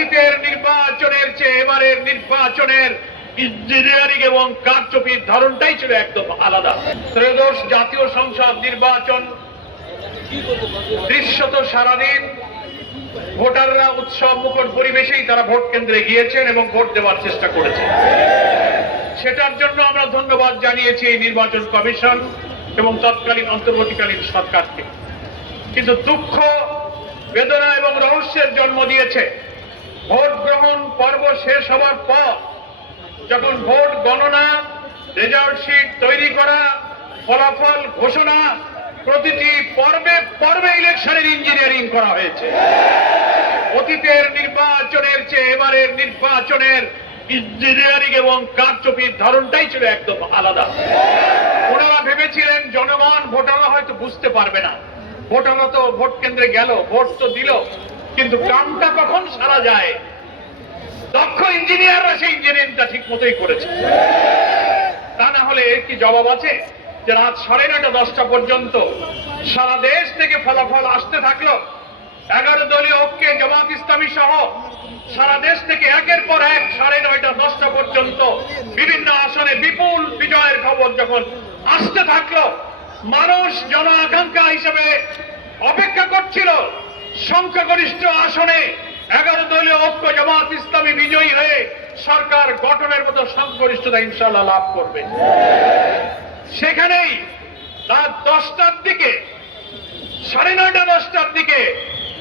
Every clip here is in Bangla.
অতীতের নির্বাচনের চেয়ে এবারের নির্বাচনের ইঞ্জিনিয়ারিং এবং কারচুপির ধরনটাই ছিল একদম আলাদা। ত্রয়োদশ জাতীয় সংসদ নির্বাচন দৃশ্যত সারাদিন ভোটাররা উৎসব মুখর পরিবেশেই তারা ভোট কেন্দ্রে গিয়েছেন এবং ভোট দেওয়ার চেষ্টা করেছেন। সেটার জন্য আমরা ধন্যবাদ জানিয়েছি নির্বাচন কমিশন এবং তৎকালীন অন্তর্বর্তীকালীন সরকারকে। কিন্তু দুঃখ, বেদনা এবং রহস্যের জন্ম দিয়েছে ভোট গ্রহণ পর্ব শেষ হওয়ার পর যখন ভোট গণনা, রেজাল্ট শিট তৈরি করা, ফলাফল ঘোষণা, প্রতিটি পর্বে পর্বে ইলেকশনের ইঞ্জিনিয়ারিং করা হয়েছে। অতীতের নির্বাচনের চেয়ে এবারের নির্বাচনের ইঞ্জিনিয়ারিং এবং কারচুপির ধরনটাই ছিল একদম আলাদা। ওনারা ভেবেছিলেন জনগণ, ভোটাররা হয়তো বুঝতে পারবে না, ভোটাররা তো ভোট কেন্দ্রে গেল, ভোট তো দিল, কিন্তু কামটা কখন সারা যায় দক্ষ ইঞ্জিনিয়াররা সেই ইঞ্জিনিয়ারিংটা ঠিক মতোই করেছে। তা না হলে এর কি জবাব আছে যে রাত 9:30 10টা পর্যন্ত সারা দেশ থেকে ফলাফল আসতে থাকলো। 11 দলীয় ঐক্যে জামাত ইসলামী সহ সারা দেশ থেকে একের পর এক 9:30 10টা পর্যন্ত বিভিন্ন আসনে বিপুল বিজয়ের খবর যখন আসতে থাকলো, মানুষ জন আকাঙ্ক্ষা হিসেবে অপেক্ষা করছিল সংখ্যাগরিষ্ঠ আসনে 11 দলীয় ঐক্য জামাত ইসলামী বিজয়ী হয়ে সরকার গঠনের মতো সংখ্যাগরিষ্ঠতা ইনশাআল্লাহ লাভ করবে। সেখানেই রাত 10টার দিকে, 9:30 10টার দিকে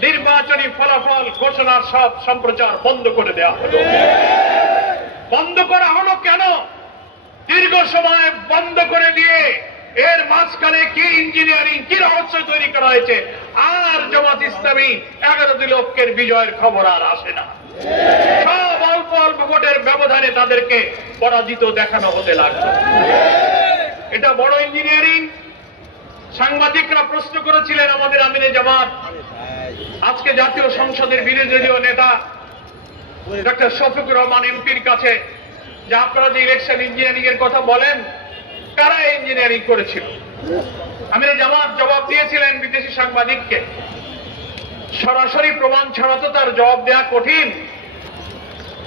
নির্বাচনী ফলাফল ঘোষণার সব সম্প্রচার বন্ধ করে দেওয়া হলো। বন্ধ করা হলো কেন? দীর্ঘ সময় বন্ধ করে দিয়ে এর মাঝখানে কি ইঞ্জিনিয়ারিং, কি রহস্য তৈরি করা হয়েছে, আর জামাত ইসলামী 11 দলীয় ঐক্যের বিজয়ের খবর আর আসে না। সব অল্প অল্প ভোটের ব্যবধানে তাদেরকে পরাজিত দেখানো হতে লাগলো। এটা বড় ইঞ্জিনিয়ারিং। সাংবাদিকরা প্রশ্ন করেছিলেন আমাদের আমিরে জামাত, আজকে জাতীয় সংসদের বিরোধী দলীয় নেতা ডক্টর শফিকুর রহমান এমপির কাছে যে আপনারা যে ইলেকশন ইঞ্জিনিয়ারিং এর কথা বলেন, কারা ইঞ্জিনিয়ারিং করেছিল? আমিরে জামাত জবাব দিয়েছিলেন বিদেশি সাংবাদিককে, সরাসরি প্রমাণ ছাড়া তো তার জবাব দেওয়া কঠিন।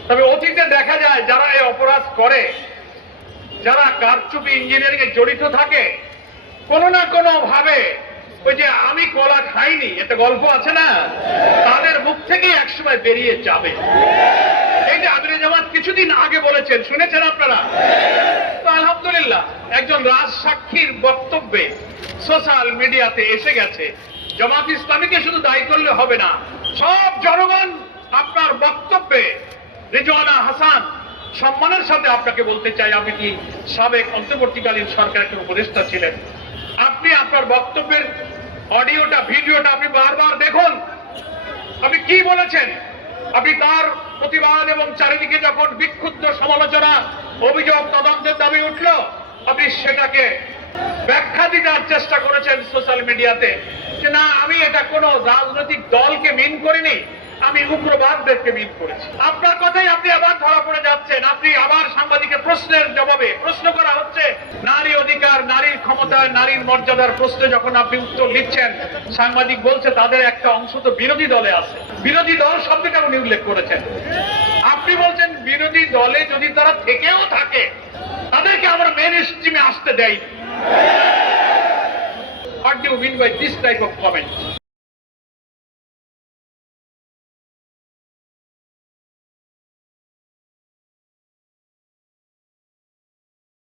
তবে অতীতে দেখা যায় যারা এই অপরাধ করে, যারা কারচুপি ইঞ্জিনিয়ারিং এ জড়িত থাকে, কোনো না কোনো ভাবে ওই যে আমি কলা খাইনি একটা গল্প আছে না, তাদের মুখ থেকেই একসময় বেরিয়ে যাবে। এই যে আমিরে জামাত কিছুদিন আগে বলেছেন, শুনেছেন আপনারা? তো আলহামদুলিল্লাহ একজন রাজ সাক্ষীর বক্তব্যে সোশ্যাল মিডিয়াতে এসে গেছে। জামাত ইসলামীকে শুধু দায়ী করলে হবে না, সব জনগণ আপনার বক্তব্যে। রিজওয়ানা হাসান, সম্মানের সাথে আপনাকে বলতে চাই, আপনি কি সাবেক অন্তর্বর্তীকালীন সরকারের উপদেষ্টা ছিলেন, আপনি আপনার বক্তব্যের অডিওটা, ভিডিওটা আপনি বারবার দেখুন। আপনি কি বলেছেন? আপনি তার প্রতিবাদ এবং চারিদিকে যখন বিক্ষুব্ধ সমালোচনা, অভিযোগ, তদন্তের দাবি উঠল, আপনি সেটাকে ব্যাখ্যা দেওয়ার চেষ্টা করেছেন সোশ্যাল মিডিয়াতে যে না, আমি এটা কোনো রাজনৈতিক দলকে মিন করিনি, আমি উগ্রবাদদেরকে মিন করেছি। আপনার কথাই আপনি আবার ধরা পড়ে যাচ্ছেন। আপনি আবার সাংবাদিকের প্রশ্নের জবাবে, প্রশ্ন করা হচ্ছে নারী অধিকার, নারীর ক্ষমতা, নারীর মর্যাদার প্রশ্নে যখন আপনি উত্তর দিচ্ছেন, সাংবাদিক বলছে তাদের একটা অংশ তো বিরোধী দলে আছে। বিরোধী দল শব্দটা উনি উল্লেখ করেছেন। আপনি বলছেন বিরোধী দলে যদি তারা থেকেও থাকে, তাদেরকে আমরা মেইন স্ট্রিমে আসতে দেয়। What do you mean by this type of comment?